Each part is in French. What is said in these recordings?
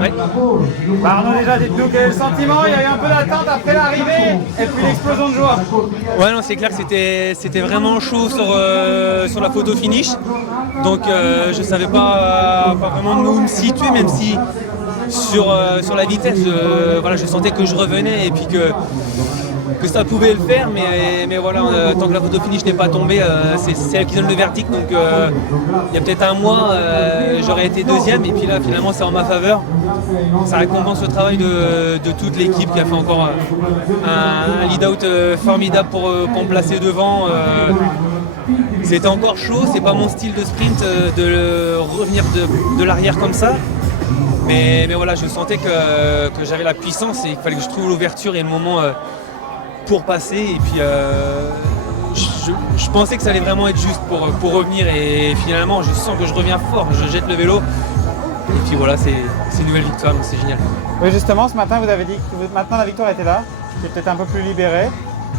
Oui. Arnaud, déjà, dites-nous quel est le sentiment. Il y a eu un peu d'attente après l'arrivée et puis l'explosion de joie. Ouais, non, c'est clair que c'était vraiment chaud sur la photo finish. Donc je savais pas vraiment où me situer, même si sur la vitesse, voilà, je sentais que je revenais et puis que ça pouvait le faire, mais voilà, tant que la photo finish n'est pas tombée, c'est elle qui donne le verdict. Donc il y a peut-être un mois, j'aurais été deuxième et puis là finalement c'est en ma faveur. Ça récompense le travail de toute l'équipe qui a fait encore un lead-out formidable pour me placer devant. C'était encore chaud, c'est pas mon style de sprint de revenir de l'arrière comme ça. Mais voilà, je sentais que j'avais la puissance et il fallait que je trouve l'ouverture et le moment pour passer. Et puis je pensais que ça allait vraiment être juste pour revenir et finalement je sens que je reviens fort, je jette le vélo. Et puis voilà, c'est une nouvelle victoire, donc c'est génial. Oui, justement, ce matin, vous avez dit que maintenant la victoire était là, qui est peut-être un peu plus libérée.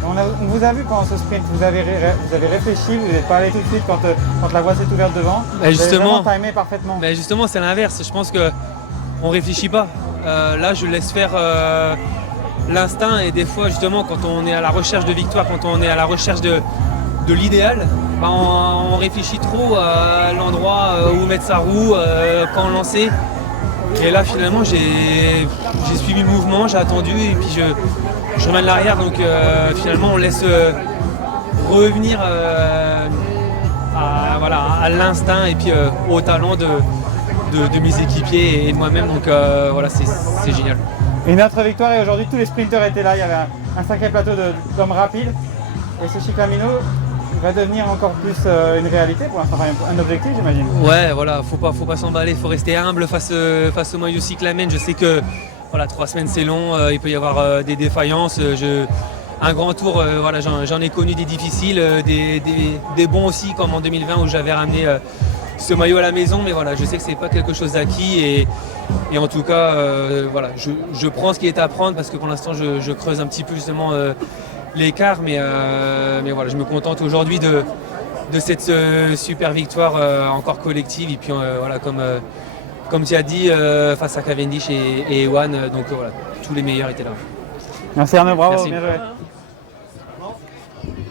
On vous a vu pendant ce sprint, vous avez réfléchi, vous n'êtes pas allé tout de suite quand la voie s'est ouverte devant. Bah justement, vous avez timé parfaitement. Bah justement, c'est l'inverse. Je pense qu'on ne réfléchit pas. Là, je laisse faire l'instinct et des fois, justement, quand on est à la recherche de victoire, quand on est à la recherche de l'idéal, bah on réfléchit trop à l'endroit où mettre sa roue, quand lancer. Et là finalement j'ai suivi le mouvement, j'ai attendu et puis je remène l'arrière. Donc finalement on laisse revenir à l'instinct et puis au talent de mes équipiers et de moi-même. Donc voilà, c'est génial. Une autre victoire et aujourd'hui tous les sprinteurs étaient là, il y avait un sacré plateau d'hommes rapides. Et ce Cyclamino va devenir encore plus une réalité pour l'instant, un objectif j'imagine. Ouais, voilà, faut pas s'emballer, faut rester humble face au maillot Cyclamen. Je sais que voilà, 3 semaines c'est long, il peut y avoir des défaillances. Un grand tour, voilà, j'en ai connu des difficiles, des bons aussi, comme en 2020 où j'avais ramené ce maillot à la maison. Mais voilà, je sais que c'est pas quelque chose d'acquis et en tout cas, voilà, je prends ce qui est à prendre parce que pour l'instant je creuse un petit peu justement l'écart, mais voilà, je me contente aujourd'hui de cette super victoire encore collective et puis voilà, comme tu as dit, face à Cavendish et Ewan, donc voilà, tous les meilleurs étaient là. Merci Arnaud, bravo, Merci. bien joué.